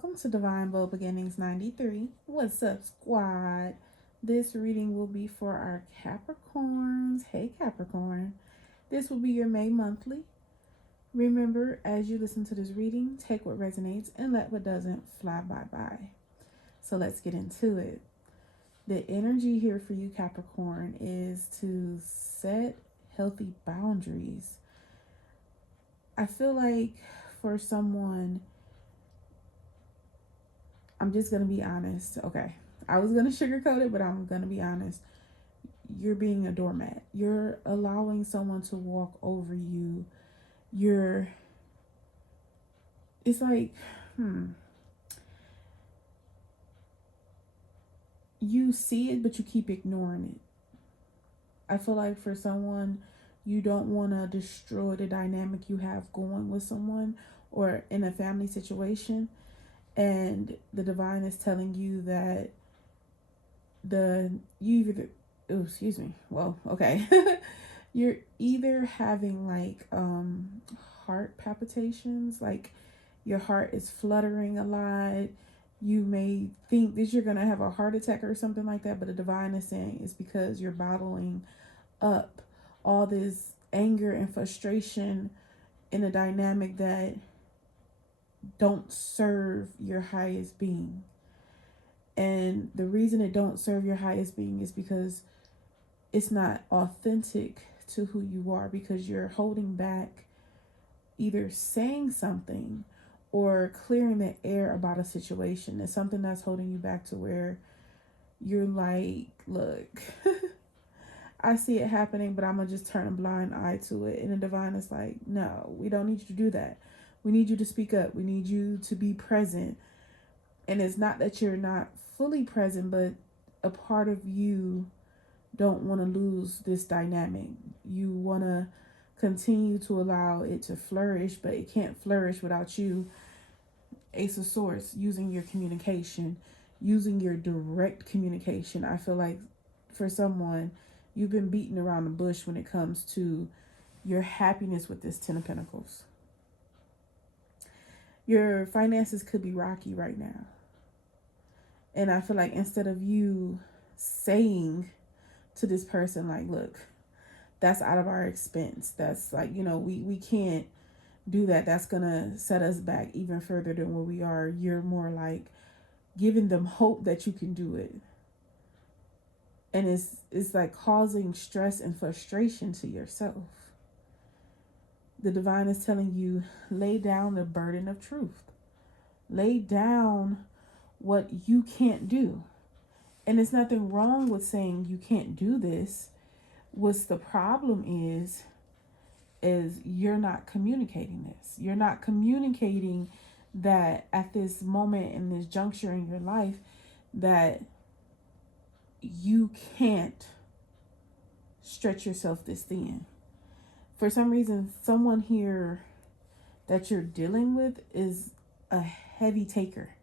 Welcome to Divine Bold Beginnings 93. What's up, squad? This reading will be for our Capricorns. Hey, Capricorn. This will be your May monthly. Remember, as you listen to this reading, take what resonates and let what doesn't fly by. So let's get into it. The energy here for you, Capricorn, is to set healthy boundaries. I feel like for someone, I'm just going to be honest. Okay. I was going to sugarcoat it, but I'm going to be honest. You're being a doormat. You're allowing someone to walk over you. It's like, you see it, but you keep ignoring it. I feel like for someone, you don't want to destroy the dynamic you have going with someone or in a family situation. And the divine is telling you that you're either having like heart palpitations, like your heart is fluttering a lot. You may think that you're gonna have a heart attack or something like that, but the divine is saying it's because you're bottling up all this anger and frustration in a dynamic that don't serve your highest being. And the reason it don't serve your highest being is because it's not authentic to who you are, because you're holding back either saying something or clearing the air about a situation. It's something that's holding you back to where you're like, look, I see it happening, but I'm going to just turn a blind eye to it. And the divine is like, no, we don't need you to do that. We need you to speak up. We need you to be present. And it's not that you're not fully present, but a part of you don't want to lose this dynamic. You want to continue to allow it to flourish, but it can't flourish without you. Ace of Swords, using your communication, using your direct communication. I feel like for someone, you've been beaten around the bush when it comes to your happiness with this Ten of Pentacles. Your finances could be rocky right now. And I feel like instead of you saying to this person, like, look, that's out of our expense. That's like, we can't do that. That's going to set us back even further than where we are. You're more like giving them hope that you can do it. And it's like causing stress and frustration to yourself. The divine is telling you, lay down the burden of truth. Lay down what you can't do. And there's nothing wrong with saying you can't do this. What's the problem is you're not communicating this. You're not communicating that at this moment in this juncture in your life that you can't stretch yourself this thin. For some reason, someone here that you're dealing with is a heavy taker.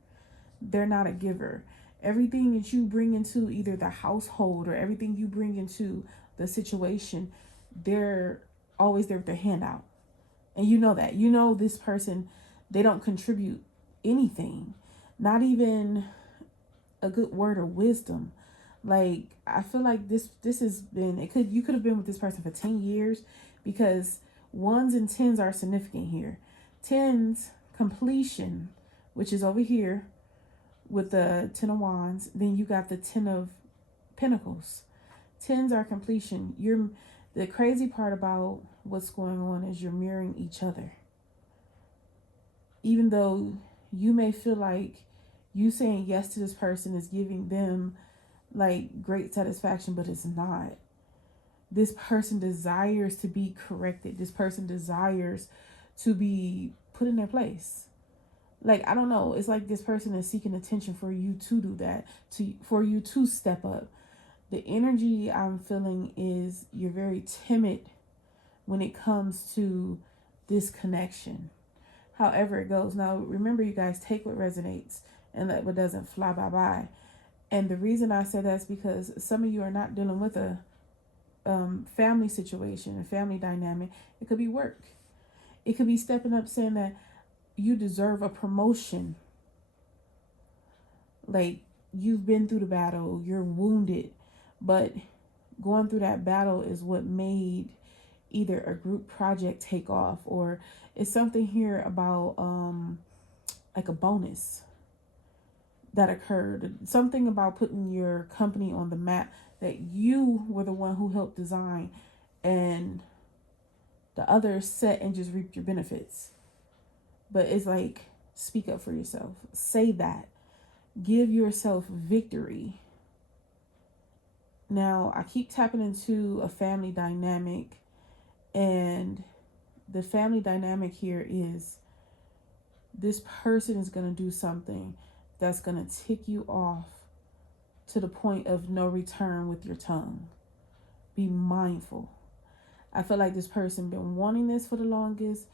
They're not a giver. Everything that you bring into either the household or everything you bring into the situation, they're always there with their hand out. And you know that. You know this person, they don't contribute anything. Not even a good word of wisdom. Like, I feel like this has been, you could have been with this person for 10 years, because 1s and 10s are significant here. 10s, completion, which is over here with the 10 of Wands. Then you got the 10 of Pentacles. 10s are completion. The crazy part about what's going on is you're mirroring each other. Even though you may feel like you saying yes to this person is giving them like great satisfaction, but it's not. This person desires to be corrected. This person desires to be put in their place. Like, I don't know. It's like this person is seeking attention for you to do that, for you to step up. The energy I'm feeling is you're very timid when it comes to this connection. However it goes. Now, remember, you guys, take what resonates and let what doesn't fly by. And the reason I say that's because some of you are not dealing with a family situation, a family dynamic. It could be work. It could be stepping up saying that you deserve a promotion Like, you've been through the battle, you're wounded, but going through that battle is what made either a group project take off, or it's something here about like a bonus that occurred, something about putting your company on the map that you were the one who helped design, and the others set and just reaped your benefits. But it's like, speak up for yourself, say that, give yourself victory. Now I keep tapping into a family dynamic, and the family dynamic here is this person is going to do something that's going to tick you off to the point of no return with your tongue. Be mindful. I feel like this person been wanting this for the longest,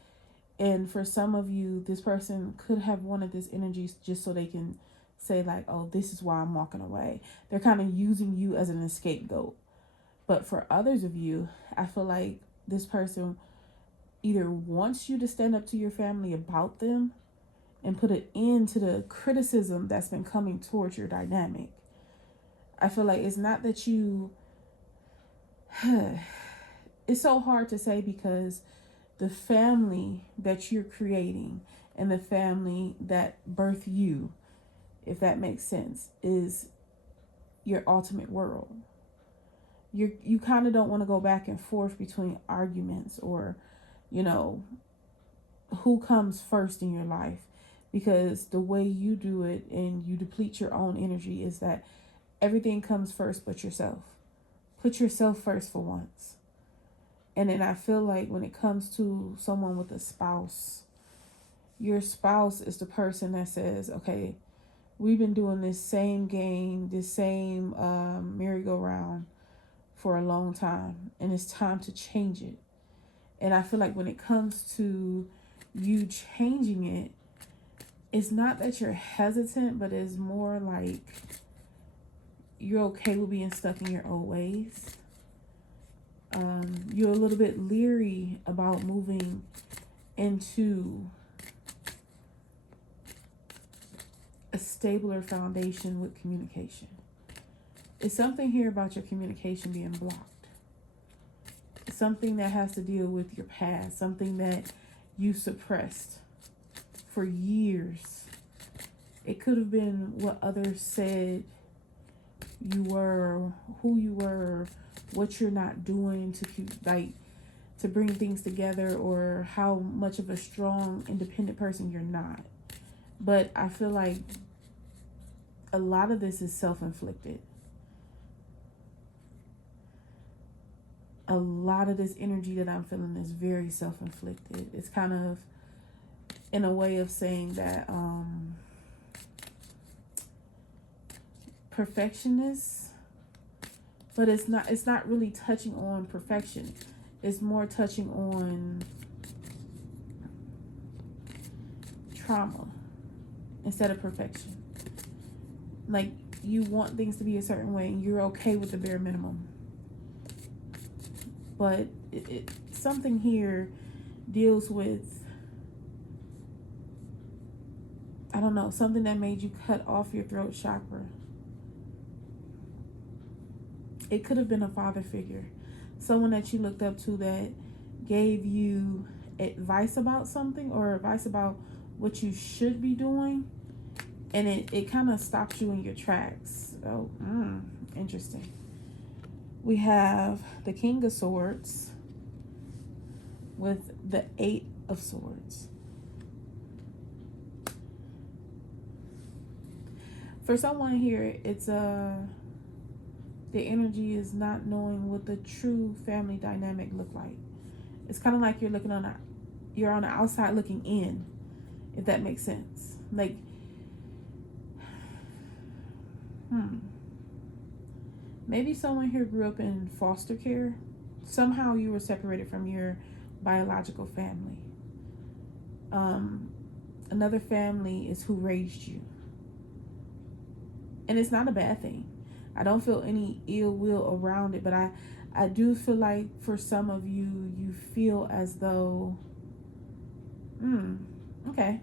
and for some of you, this person could have wanted this energy just so they can say like, oh, this is why I'm walking away. They're kind of using you as an scapegoat. But for others of you, I feel like this person either wants you to stand up to your family about them and put an end to the criticism that's been coming towards your dynamic. I feel like it's not that you it's so hard to say, because the family that you're creating and the family that birthed you, if that makes sense, is your ultimate world. You kind of don't want to go back and forth between arguments, or, you know, who comes first in your life, because the way you do it and you deplete your own energy is that everything comes first but yourself. Put yourself first for once. And then I feel like when it comes to someone with a spouse, your spouse is the person that says, okay, we've been doing this same game, this same merry-go-round for a long time, and it's time to change it. And I feel like when it comes to you changing it, it's not that you're hesitant, but it's more like you're okay with being stuck in your old ways. You're a little bit leery about moving into a stabler foundation with communication. It's something here about your communication being blocked. It's something that has to deal with your past, something that you suppressed for years. It could have been what others said you were, who you were, what you're not doing to keep, like, to bring things together, or how much of a strong, independent person you're not. But I feel like a lot of this is self-inflicted. A lot of this energy that I'm feeling is very self-inflicted. It's kind of in a way of saying that perfectionist, but it's not really touching on perfection. It's more touching on trauma instead of perfection. Like, you want things to be a certain way and you're okay with the bare minimum. But something here deals with, I don't know, something that made you cut off your throat chakra. It could have been a father figure, someone that you looked up to that gave you advice about something, or advice about what you should be doing, and it kind of stops you in your tracks. Oh, interesting. We have the King of Swords with the Eight of Swords. For someone here, it's the energy is not knowing what the true family dynamic look like. It's kind of like you're on the outside looking in, if that makes sense. Like, maybe someone here grew up in foster care. Somehow you were separated from your biological family. Another family is who raised you. And it's not a bad thing. I don't feel any ill will around it, but I do feel like for some of you, you feel as though, okay,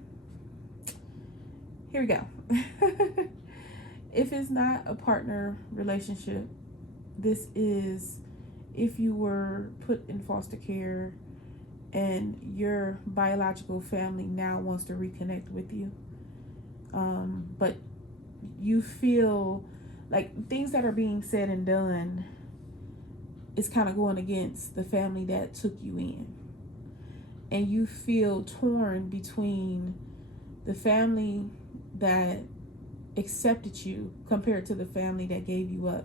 here we go. If it's not a partner relationship, this is if you were put in foster care and your biological family now wants to reconnect with you, but you feel like things that are being said and done is kind of going against the family that took you in, and you feel torn between the family that accepted you compared to the family that gave you up.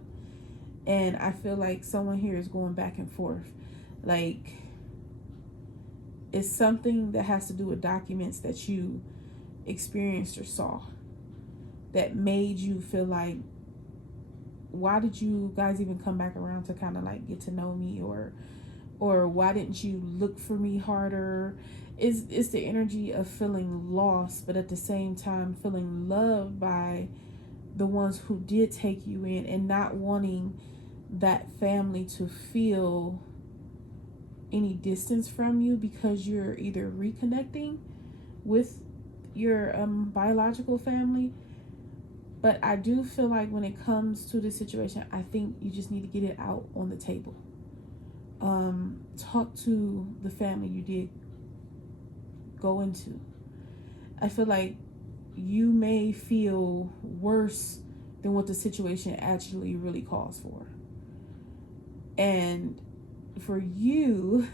And I feel like someone here is going back and forth. Like, it's something that has to do with documents that you experienced or saw that made you feel like, why did you guys even come back around to kind of like get to know me, or why didn't you look for me harder? It's the energy of feeling lost, but at the same time feeling loved by the ones who did take you in, and not wanting that family to feel any distance from you because you're either reconnecting with your biological family. But I do feel like when it comes to this situation, I think you just need to get it out on the table. Talk to the family you did go into. I feel like you may feel worse than what the situation actually really calls for. And for you,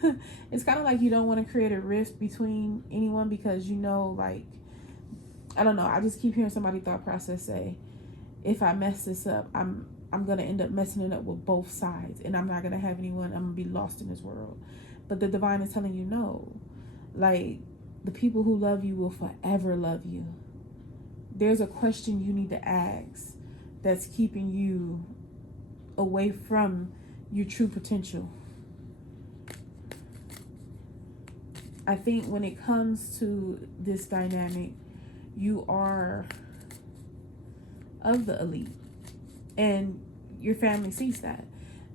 it's kind of like you don't want to create a rift between anyone because like, I don't know, I just keep hearing somebody thought process say, if I mess this up, I'm gonna end up messing it up with both sides, and I'm not gonna have anyone, I'm gonna be lost in this world. But the divine is telling you no. Like, the people who love you will forever love you. There's a question you need to ask that's keeping you away from your true potential. I think when it comes to this dynamic, you are of the elite, and your family sees that.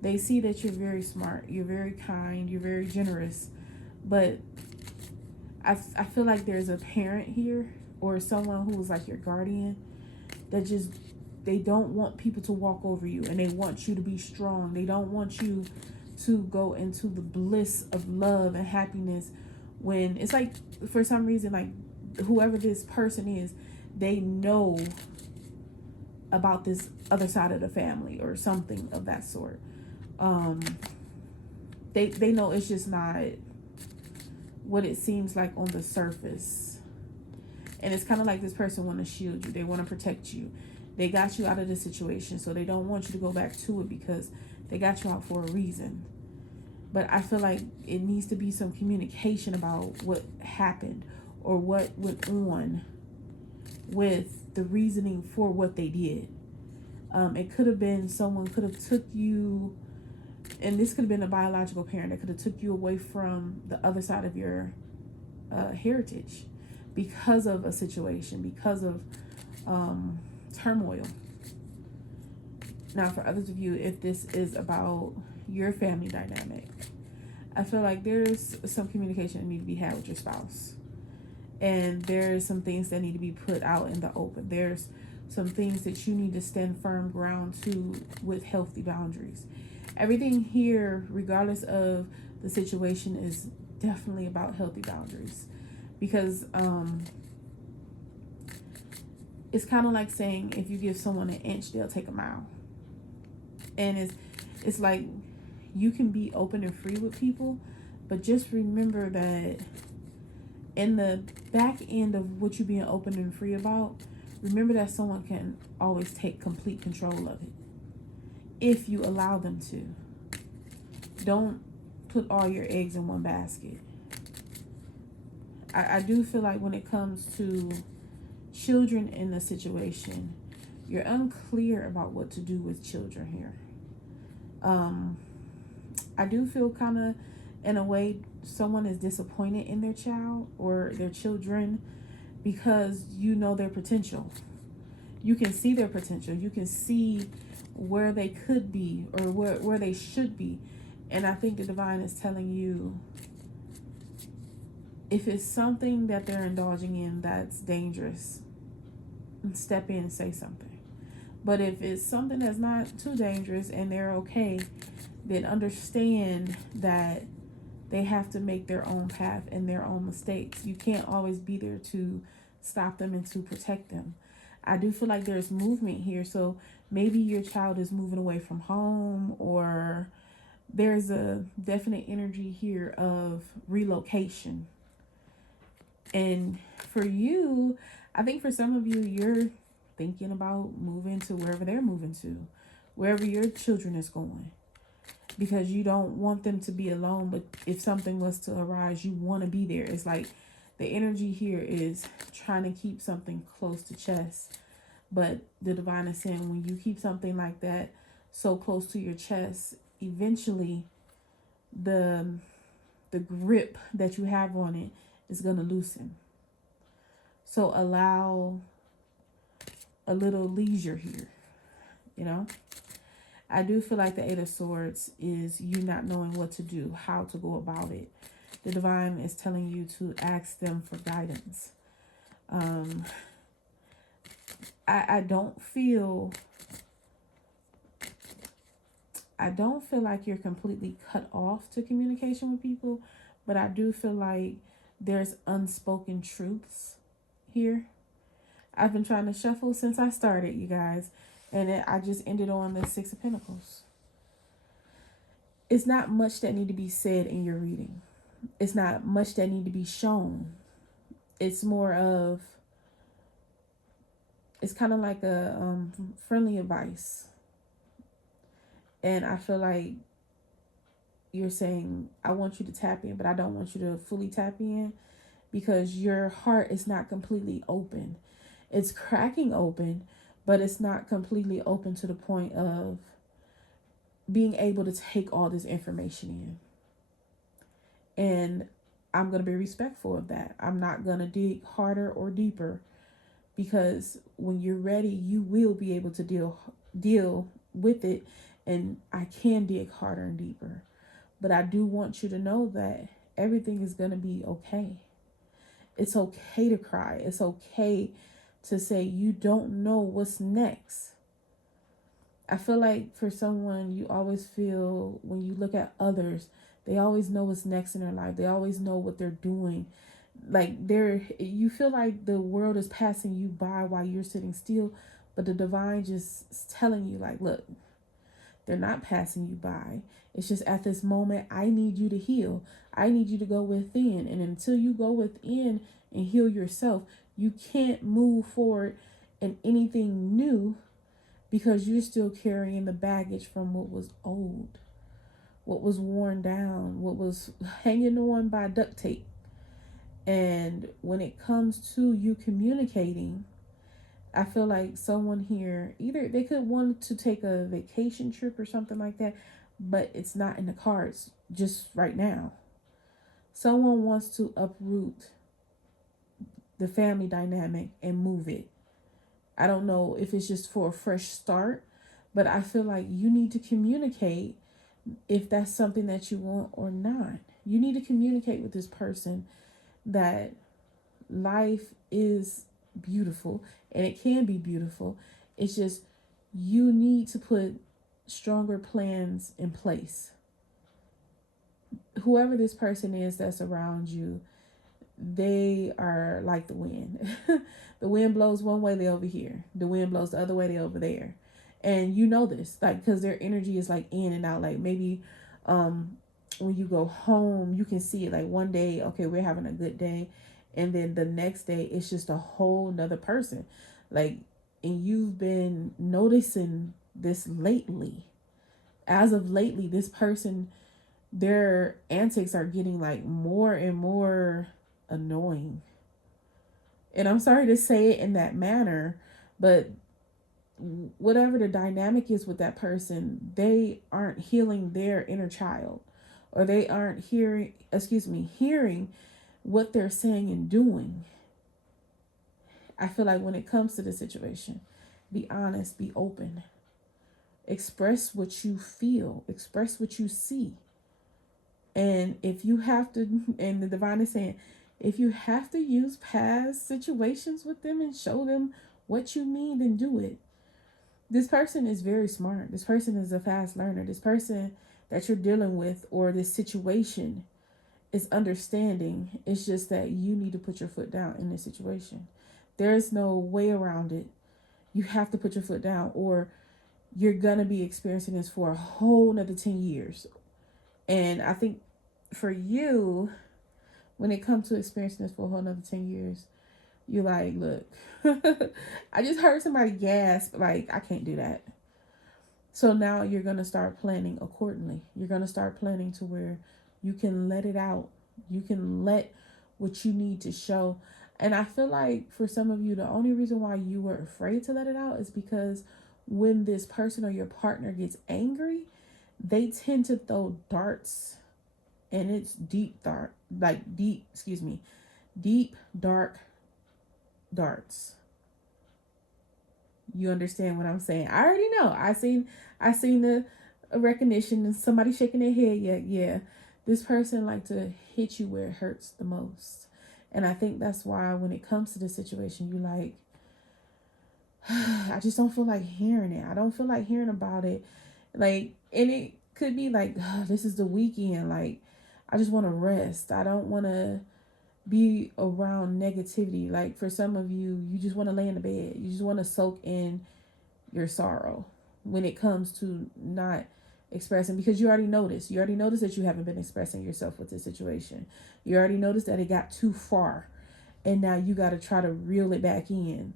They see that you're very smart, you're very kind, you're very generous, but I feel like there's a parent here or someone who is like your guardian that just, they don't want people to walk over you, and they want you to be strong. They don't want you to go into the bliss of love and happiness when it's like, for some reason, like, whoever this person is, they know about this other side of the family or something of that sort. They know it's just not what it seems like on the surface. And it's kind of like this person want to shield you. They want to protect you. They got you out of the situation, so they don't want you to go back to it because they got you out for a reason. But I feel like it needs to be some communication about what happened or what went on with the reasoning for what they did. It could have been someone could have took you, and this could have been a biological parent that could have took you away from the other side of your heritage because of a situation, because of turmoil. Now, for others of you, if this is about your family dynamic, I feel like there's some communication that needs to be had with your spouse. And there's some things that need to be put out in the open. There's some things that you need to stand firm ground to with healthy boundaries. Everything here, regardless of the situation, is definitely about healthy boundaries. Because it's kind of like saying, if you give someone an inch, they'll take a mile. And it's like, you can be open and free with people, but just remember that in the back end of what you're being open and free about, remember that someone can always take complete control of it if you allow them to. Don't put all your eggs in one basket. I do feel like when it comes to children in the situation, you're unclear about what to do with children here. I do feel kind of, in a way, someone is disappointed in their child or their children because you know their potential. You can see their potential. You can see where they could be or where they should be. And I think the divine is telling you, if it's something that they're indulging in that's dangerous, step in and say something. But if it's something that's not too dangerous and they're okay, then understand that they have to make their own path and their own mistakes. You can't always be there to stop them and to protect them. I do feel like there's movement here. So maybe your child is moving away from home, or there's a definite energy here of relocation. And for you, I think for some of you, you're thinking about moving to wherever they're moving to, wherever your children is going, because you don't want them to be alone. But if something was to arise, you want to be there. It's like the energy here is trying to keep something close to chest. But the divine is saying when you keep something like that so close to your chest, eventually the grip that you have on it is going to loosen. So allow a little leisure here, you know? I do feel like the Eight of Swords is you not knowing what to do, how to go about it. The divine is telling you to ask them for guidance. I don't feel like you're completely cut off to communication with people, but I do feel like there's unspoken truths here. I've been trying to shuffle since I started, you guys, and I just ended on the Six of Pentacles. It's not much that need to be said in your reading. It's not much that need to be shown. It's more of, it's kind of like a friendly advice. And I feel like you're saying, I want you to tap in, but I don't want you to fully tap in because your heart is not completely open. It's cracking open, but it's not completely open to the point of being able to take all this information in. And I'm going to be respectful of that. I'm not going to dig harder or deeper, because when you're ready, you will be able to deal with it, and I can dig harder and deeper. But I do want you to know that everything is going to be okay. It's okay to cry. It's okay to say you don't know what's next. I feel like for someone, you always feel when you look at others, they always know what's next in their life. They always know what they're doing. Like you feel like the world is passing you by while you're sitting still, but the divine just is telling you like, look, they're not passing you by. It's just at this moment, I need you to heal. I need you to go within. And until you go within and heal yourself, you can't move forward in anything new, because you're still carrying the baggage from what was old, what was worn down, what was hanging on by duct tape. And when it comes to you communicating, I feel like someone here, either they could want to take a vacation trip or something like that, but it's not in the cards just right now. Someone wants to uproot the family dynamic and move it. I don't know if it's just for a fresh start, but I feel like you need to communicate if that's something that you want or not. You need to communicate with this person that life is beautiful and it can be beautiful. It's just you need to put stronger plans in place. Whoever this person is that's around you, they are like the wind. The wind blows one way, they over here. The wind blows the other way, they over there. And you know this, like, because their energy is like in and out. Like maybe when you go home, you can see it. Like one day, okay, we're having a good day, and then the next day it's just a whole nother person. Like, and you've been noticing this lately. As of lately, this person, their antics are getting like more and more annoying. And I'm sorry to say it in that manner, but whatever the dynamic is with that person, they aren't healing their inner child, or they aren't hearing what they're saying and doing. I feel like when it comes to the situation, be honest, be open, express what you feel, express what you see. And if you have to, and the divine is saying, if you have to use past situations with them and show them what you mean, then do it. this person is very smart. This person is a fast learner. This person that you're dealing with, or this situation, is understanding. It's just that you need to put your foot down in this situation. There's no way around it. You have to put your foot down, or you're gonna be experiencing this for a whole nother 10 years. And I think for you, when it comes to experiencing this for a whole nother 10 years, you're like, look, I just heard somebody gasp, like, I can't do that. So now you're going to start planning accordingly. You're going to start planning to where you can let it out. You can let what you need to show. And I feel like for some of you, the only reason why you were afraid to let it out is because when this person or your partner gets angry, they tend to throw darts, and it's deep, dark darts. You understand what I'm saying? I already know. I seen the recognition and somebody shaking their head. Yeah. This person like to hit you where it hurts the most. And I think that's why when it comes to this situation, you like, I just don't feel like hearing it. I don't feel like hearing about it. Like, and it could be like, this is the weekend. Like, I just want to rest. I don't want to be around negativity. Like, for some of you, you just want to lay in the bed. You just want to soak in your sorrow when it comes to not expressing, because you already noticed that you haven't been expressing yourself with this situation. You already noticed that it got too far, and now you got to try to reel it back in.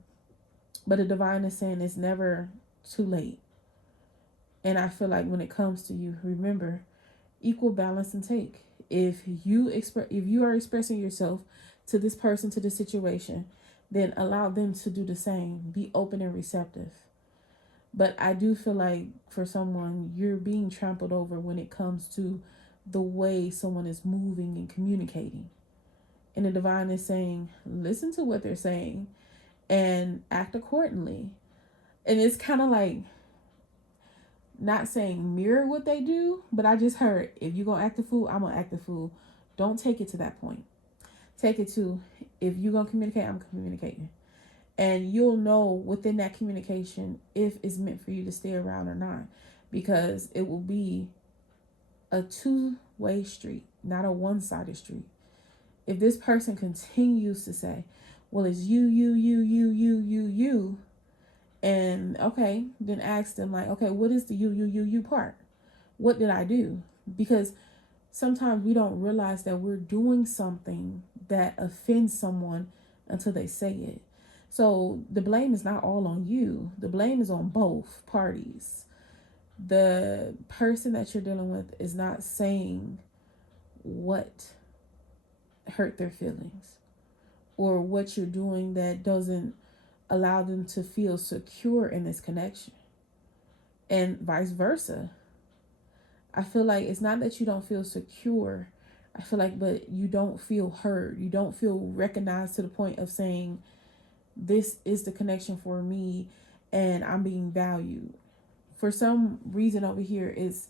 But the divine is saying it's never too late. And I feel like when it comes to you, remember, equal balance and take. If you are expressing yourself to this person, to this situation, then allow them to do the same. Be open and receptive. But I do feel like for someone, you're being trampled over when it comes to the way someone is moving and communicating. And the divine is saying, listen to what they're saying and act accordingly. And it's kind of like, not saying mirror what they do, but I just heard, if you're going to act a fool, I'm going to act a fool. Don't take it to that point. Take it to, if you're going to communicate, I'm communicating. And you'll know within that communication if it's meant for you to stay around or not. Because it will be a two-way street, not a one-sided street. If this person continues to say, well, it's you, and okay, then ask them like, okay, what is the you part? What did I do? Because sometimes we don't realize that we're doing something that offends someone until they say it. So the blame is not all on you. The blame is on both parties. The person that you're dealing with is not saying what hurt their feelings or what you're doing that doesn't allow them to feel secure in this connection, and vice versa. I feel like it's not that you don't feel secure. I feel like, but you don't feel heard. You don't feel recognized to the point of saying, this is the connection for me and I'm being valued. For some reason over here, is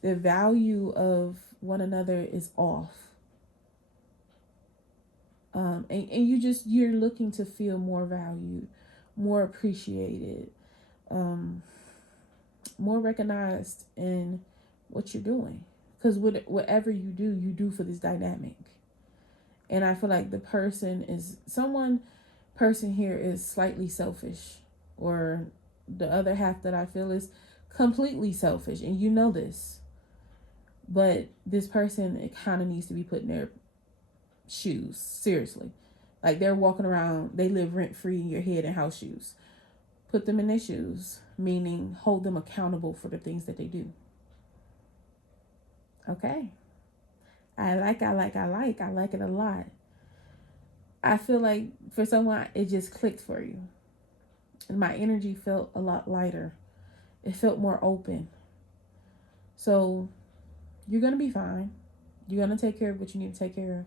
the value of one another is off. And you're looking to feel more valued, more appreciated, more recognized in what you're doing. Because whatever you do for this dynamic. And I feel like the person here is slightly selfish, or the other half that I feel is completely selfish, and you know this. But this person, it kind of needs to be put in their shoes, seriously. Like, they're walking around, they live rent-free in your head in house shoes. Put them in their shoes, meaning hold them accountable for the things that they do. Okay. I like it a lot. I feel like for someone, it just clicked for you. And my energy felt a lot lighter. It felt more open. So you're going to be fine. You're going to take care of what you need to take care of.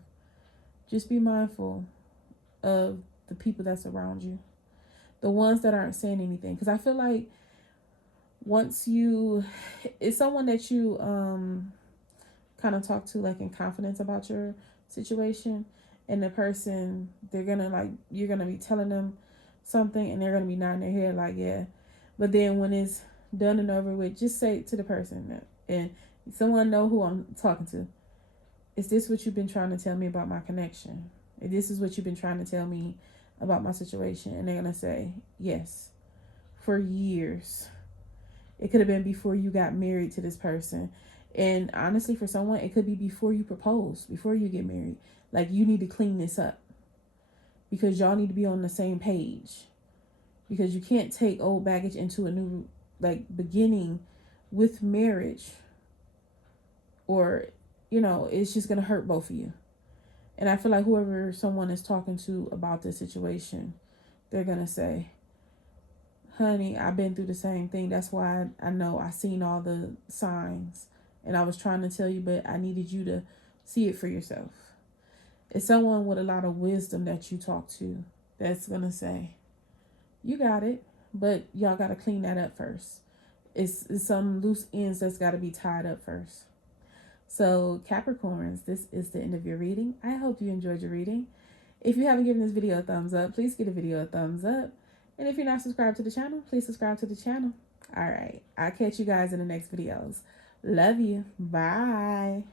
Just be mindful of the people that's around you. The ones that aren't saying anything. Because I feel like it's someone that you kind of talk to like in confidence about your situation, and the person, you're gonna be telling them something and they're gonna be nodding their head like, yeah. But then when it's done and over with, just say to the person that, and someone know who I'm talking to. Is this what you've been trying to tell me about my connection? If this is what you've been trying to tell me about my situation, and they're gonna say yes, for years. It could have been before you got married to this person. And honestly, for someone, it could be before you propose, before you get married. Like, you need to clean this up because y'all need to be on the same page. Because you can't take old baggage into a new, like, beginning with marriage, or, it's just going to hurt both of you. And I feel like whoever someone is talking to about this situation, they're going to say, honey, I've been through the same thing. That's why I know I seen all the signs. And I was trying to tell you, but I needed you to see it for yourself. It's someone with a lot of wisdom that you talk to that's going to say, you got it, but y'all got to clean that up first. It's some loose ends that's got to be tied up first. So Capricorns, this is the end of your reading. I hope you enjoyed your reading. If you haven't given this video a thumbs up, please give the video a thumbs up. And if you're not subscribed to the channel, please subscribe to the channel. All right. I'll catch you guys in the next videos. Love you. Bye.